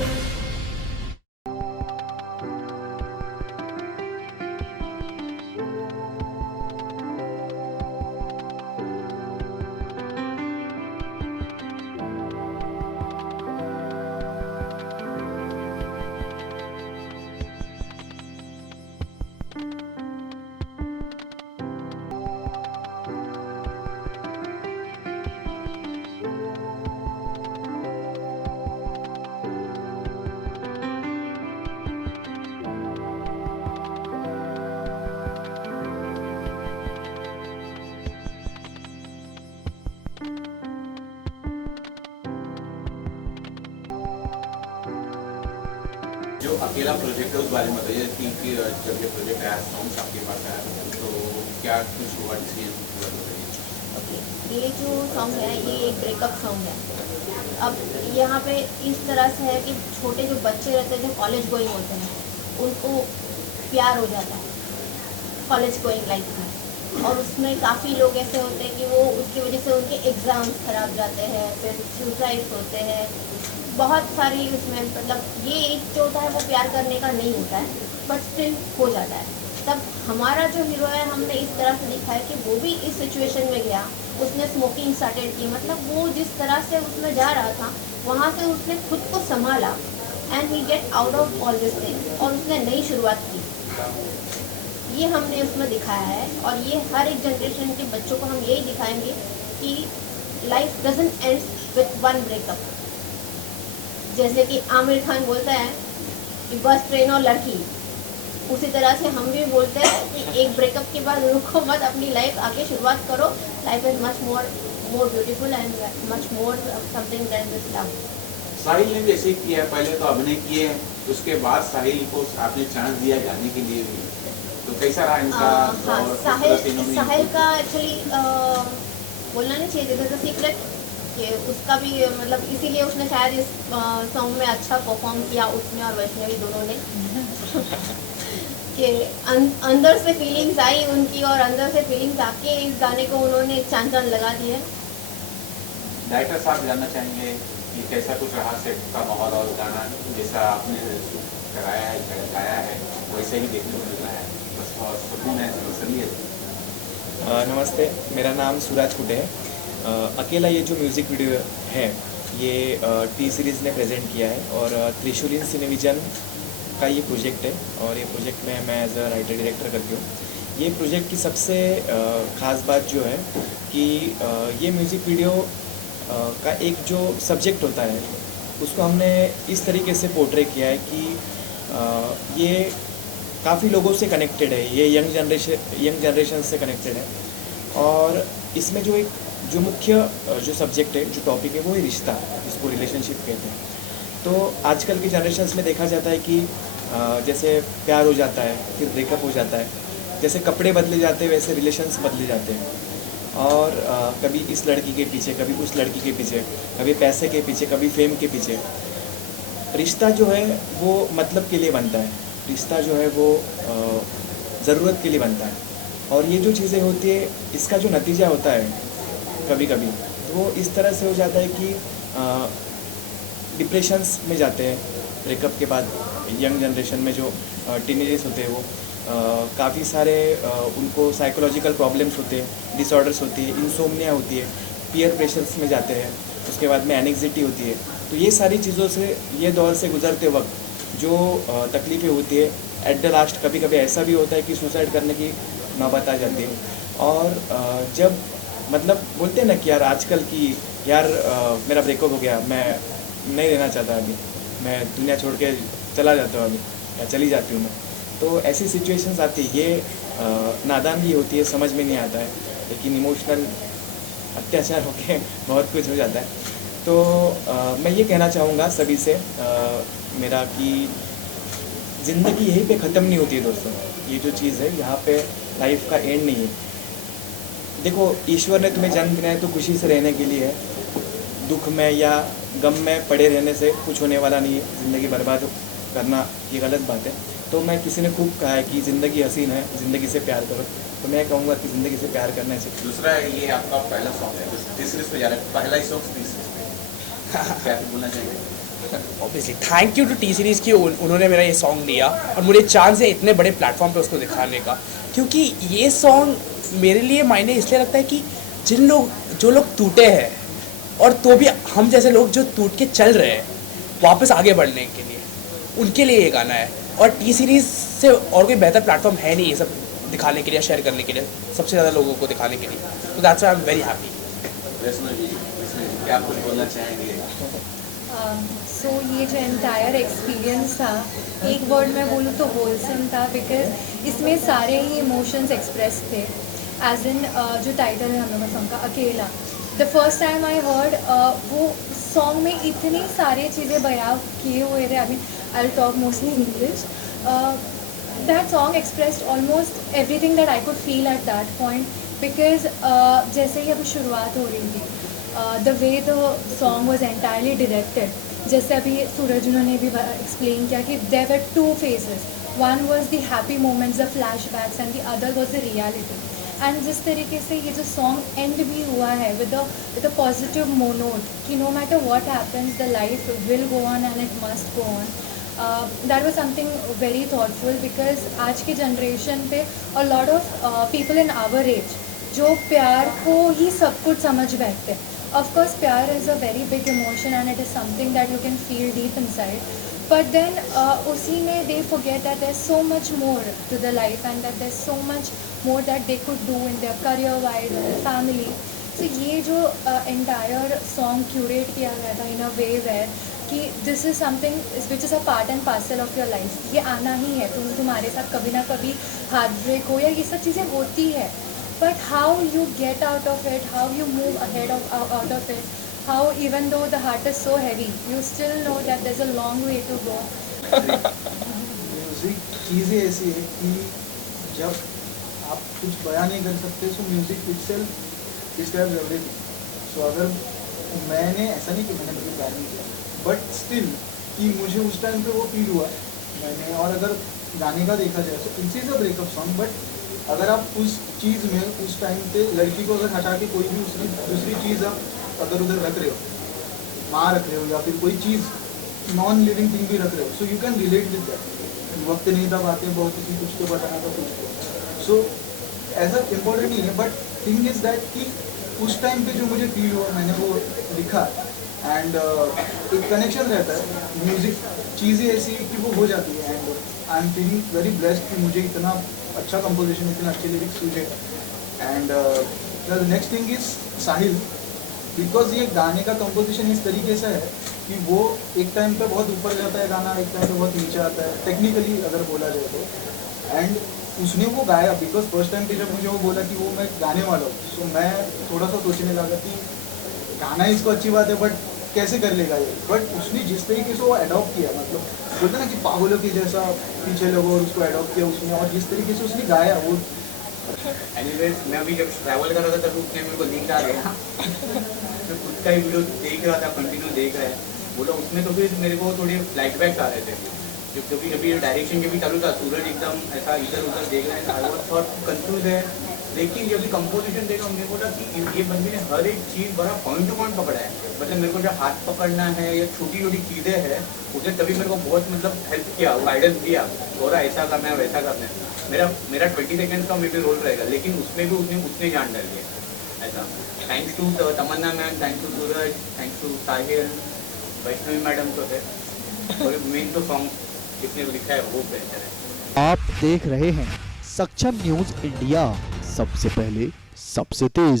जो अकेला प्रोजेक्ट है उस बारे में बताइए कि जब ये प्रोजेक्ट आया सॉन्ग्स आपके पास आया तो क्या कुछ हुआ डिसीजन पूरा बताइए। ओके, ये जो सॉन्ग है ये एक ब्रेकअप सॉन्ग है। अब यहाँ पे इस तरह से है कि छोटे जो बच्चे रहते हैं जो कॉलेज गोइंग होते हैं उनको प्यार हो जाता है कॉलेज गोइंग लाइफ में, और उसमें काफ़ी लोग ऐसे होते हैं कि वो उसकी वजह से उनके एग्ज़ाम्स खराब जाते हैं, फिर सुसाइड होते हैं, बहुत सारी उसमें मतलब ये एक जो होता है वो प्यार करने का नहीं होता है बट स्टिल हो जाता है। तब हमारा जो हीरो है हमने इस तरह से दिखाया कि वो भी इस सिचुएशन में गया, उसने स्मोकिंग स्टार्टेड की, मतलब वो जिस तरह से उसमें जा रहा था वहाँ से उसने खुद को संभाला and he get out of all this thing और उसने नई शुरुआत की। ये हमने उसमें दिखाया है और ये हर एक जनरेशन के बच्चों को हम यही दिखाएंगे कि life doesn't and with one breakup. जैसे कि आमिर खान बोलता है कि बस ट्रेन और लड़की, उसी तरह से हम भी बोलते हैं कि एक ब्रेकअप के बाद रुको मत, अपनी लाइफ आगे शुरुआत करो। Life is much more beautiful and much more something than this love. Sahil ने भी ऐसे ही किया, पहले तो अभिनय किए, उसके बाद साहिल को आपने चांस दिया गाने के लिए भी, तो कैसा रहा इनका? हाँ, साहिल का एक्चुअली बोलना नहीं चाहिए, दिस इज अ सीक्रेट कि उसका भी मतलब इसीलिए उसने शायद इस सॉन्ग में अच्छा परफॉर्म किया, उसने और वैष्णवी दोनों ने कि अंदर से फीलिंग्स आई उनकी और अंदर से फीलिंग्स आके इस गाने को उन्होंने चांद लगा दिया। डायरेक्टर साहब जानना चाहेंगे कि कैसा कुछ रहा सेट का माहौल और गाना जैसा आपने कराया है गाया है वैसे ही देखने को मिल रहा है, बस बहुत सुकून है तसल्ली। नमस्ते, मेरा नाम सूरज कुटे है। अकेला ये जो म्यूज़िक वीडियो है ये टी सीरीज़ ने प्रेजेंट किया है और त्रिशूलिन सिनेविजन का ये प्रोजेक्ट है और ये प्रोजेक्ट में मैं एज अ राइटर डायरेक्टर करती हूँ। ये प्रोजेक्ट की सबसे ख़ास बात जो है कि ये म्यूज़िक वीडियो का एक जो सब्जेक्ट होता है उसको हमने इस तरीके से पोर्ट्रे किया है कि ये काफ़ी लोगों से कनेक्टेड है, ये यंग जनरेशन से कनेक्टेड है। और इसमें जो मुख्य जो सब्जेक्ट है, जो टॉपिक है वो है रिश्ता, जिसको रिलेशनशिप कहते हैं। तो आजकल की जनरेशन्स में देखा जाता है कि जैसे प्यार हो जाता है फिर ब्रेकअप हो जाता है, जैसे कपड़े बदले जाते हैं वैसे रिलेशन्स बदले जाते हैं, और कभी इस लड़की के पीछे, कभी उस लड़की के पीछे, कभी पैसे के पीछे, कभी फेम के पीछे। रिश्ता जो है वो मतलब के लिए बनता है, रिश्ता जो है वो ज़रूरत के लिए बनता है, और ये जो चीज़ें होती है इसका जो नतीजा होता है कभी कभी तो वो इस तरह से हो जाता है कि डिप्रेशंस में जाते हैं ब्रेकअप के बाद। यंग जनरेशन में जो टीनेजर्स होते हैं वो काफ़ी सारे उनको साइकोलॉजिकल प्रॉब्लम्स होते हैं, डिसऑर्डर्स होती है, इंसोम्निया होती है, पीयर प्रेशर्स में जाते हैं, उसके बाद में एनेक्सिटी होती है। तो ये सारी चीज़ों से, ये दौर से गुजरते वक्त जो तकलीफ़ें होती है, एट द लास्ट कभी कभी ऐसा भी होता है कि सुसाइड करने की नौबत आ जाती है। और जब मतलब बोलते हैं ना कि यार आजकल की यार मेरा ब्रेकअप हो गया, मैं नहीं रहना चाहता अभी, मैं दुनिया छोड़ के चला जाता हूँ अभी, या चली जाती हूँ मैं, तो ऐसी सिचुएशंस आती है। ये नादानगी होती है, समझ में नहीं आता है, लेकिन इमोशनल अत्याचार होके बहुत कुछ हो जाता है। तो मैं ये कहना चाहूँगा सभी से मेरा कि ज़िंदगी यहीं पे ख़त्म नहीं होती है दोस्तों। ये जो चीज़ है यहाँ पे लाइफ का एंड नहीं है। देखो, ईश्वर ने तुम्हें जन्म दिया है तो खुशी से रहने के लिए है। दुख में या गम में पड़े रहने से कुछ होने वाला नहीं है। ज़िंदगी बर्बाद करना ये गलत बात है। तो मैं किसी ने खूब कहा है कि ज़िंदगी हसीन है, ज़िंदगी से प्यार करो, तो मैं कहूँगा कि ज़िंदगी से प्यार करना चाहिए। दूसरा ये आपका पहला सॉन्ग है, तीसरे पे जा रहा है, पहला ही सॉन्ग तीसरे पे क्या बोलना चाहिए? Obviously thank you to T Series की उन्होंने मेरा ये सॉन्ग दिया और मुझे चांस है इतने बड़े प्लेटफॉर्म पे उसको दिखाने का, क्योंकि ये सॉन्ग मेरे लिए मायने इसलिए लगता है कि जो लोग टूटे हैं और तो भी हम जैसे लोग जो टूट के चल रहे हैं वापस आगे बढ़ने के लिए, उनके लिए ये गाना है। और टी सीरीज़ से और कोई बेहतर प्लेटफॉर्म है नहीं ये सब दिखाने के लिए, शेयर करने के लिए, सबसे ज़्यादा लोगों को दिखाने के लिए। तो that's why I am very happy. Vaishnav ji, क्या कुछ बोलना चाहेंगे? सो ये जो एंटायर एक्सपीरियंस था, एक वर्ड में बोलूँ तो होलसम था, बिकॉज इसमें सारे ही इमोशंस एक्सप्रेस थे। एज इन जो टाइटल है हम लोगों सॉन्ग का, अकेला, the first time I heard, वो सॉन्ग में इतनी सारी चीज़ें बयां किए हुए थे। I mean I will talk mostly English. That song expressed almost everything that I could feel at that point, because जैसे ही अभी शुरुआत हो रही थी, the way the song was entirely directed, जैसे अभी सूरज उन्होंने भी एक्सप्लेन किया कि there were two phases, one was the happy moments, the flashbacks, and the other was the reality. And जिस तरीके से ये जो सॉन्ग एंड भी हुआ है विद अ पॉजिटिव मोनोट कि no matter what happens the life will go on and it must go on, that was something very thoughtful, because आज की जनरेशन पे a lot of people in our age जो प्यार को ही सब कुछ समझ बैठते हैं। ऑफकोर्स प्यार is a very big emotion and it is something that you can feel deep inside, but then उसी में they forget that there's so much more to the life and that there's so much more that they could do in their career wise or their family. So ये जो entire song curate किया गया था in a way where कि this is something which is a part and parcel of your life, ये आना ही है, तुम्हारे साथ कभी ना कभी heartbreak हो या ये सब चीज़ें होती है, but how you get out of it, how you move ahead out of it, how even though the heart is so heavy, you still know that there's a long way to go. Music चीज़ें ऐसी है कि जब आप कुछ बयान नहीं कर सकते, so music itself describes everything. So अगर मैंने ऐसा नहीं कि मैंने कभी प्यार नहीं किया, बट स्टिल कि मुझे उस टाइम पे वो फील हुआ मैंने। और अगर गाने का देखा जाए तो it's is a breakup song, but अगर आप उस चीज़ में उस टाइम पे लड़की को अगर हटा के कोई भी दूसरी चीज़ आप अगर उधर रख रहे हो, माँ रख रहे हो या फिर कोई चीज़ नॉन लिविंग थिंग भी रख रहे हो, so you can relate with that. वक्त नहीं था, बातें बहुत थी, कुछ तो बताना था, कुछ तो। सो ऐसा इम्पोर्टेंट नहीं है, बट थिंग इज़ दैट कि उस टाइम पे जो मुझे फील हुआ मैंने वो लिखा, एंड एक कनेक्शन रहता है। म्यूज़िक चीज़ें ऐसी कि वो हो जाती है, and I am feeling very blessed कि मुझे इतना अच्छा कंपोजिशन, इतने अच्छे लिरिक्स सूझे। And the next thing is Sahil, because ये गाने का कंपोजिशन इस तरीके से है कि वो एक टाइम पे बहुत ऊपर जाता है गाना, एक टाइम पे बहुत नीचे आता है टेक्निकली अगर बोला जाए तो। एंड उसने वो गाया, बिकॉज फर्स्ट टाइम पे जब मुझे वो बोला कि वो मैं गाने वाला हूँ, सो मैं थोड़ा सा सोचने लगा कि गाना इसको अच्छी बात है बट कैसे कर लेगा ये। बट उसने जिस तरीके से वो अडॉप्ट किया, मतलब बोलते ना कि पागलों की जैसा पीछे लोगों और उसको अडॉप्ट किया उसने, और जिस तरीके से उसने गाया वो। एनीवेज मैं अभी जब ट्रैवल कर रहा था तब उसने मेरे को लिंक आ गया मैं खुद का ही वीडियो देख रहा था, कंटिन्यू देख रहा है, बोला उसमें तो फिर मेरे को थोड़े फ्लैशबैक्स आ रहे थे। जब कभी कभी डायरेक्शन के भी चालू था, सूरज एकदम ऐसा इधर उधर देख रहे हैं, आई वाज थॉट कंफ्यूज है। लेकिन जब कंपोजिशन देखा हमने बोला कि ये बंदे ने हर एक चीज़ बड़ा पॉइंट टू पॉइंट पकड़ा है। मतलब मेरे को जब हाथ पकड़ना है या छोटी छोटी चीज़ें हैं उसे तभी मेरे को बहुत मतलब हेल्प किया, गाइडेंस दिया, थोड़ा ऐसा करना है वैसा करना है। मेरा 20 सेकेंड्स का मे बी रोल रहेगा, लेकिन उसमें भी उसने जान डाल दिया ऐसा। Thanks to Tamannaah ma'am, thanks to Suraj, thanks to Sahil, Vaishnavi madam तो है, और मेन तो सॉन्ग जिसने लिखा है वो बेहतर है। आप देख रहे हैं सक्षम न्यूज इंडिया, सबसे पहले सबसे तेज।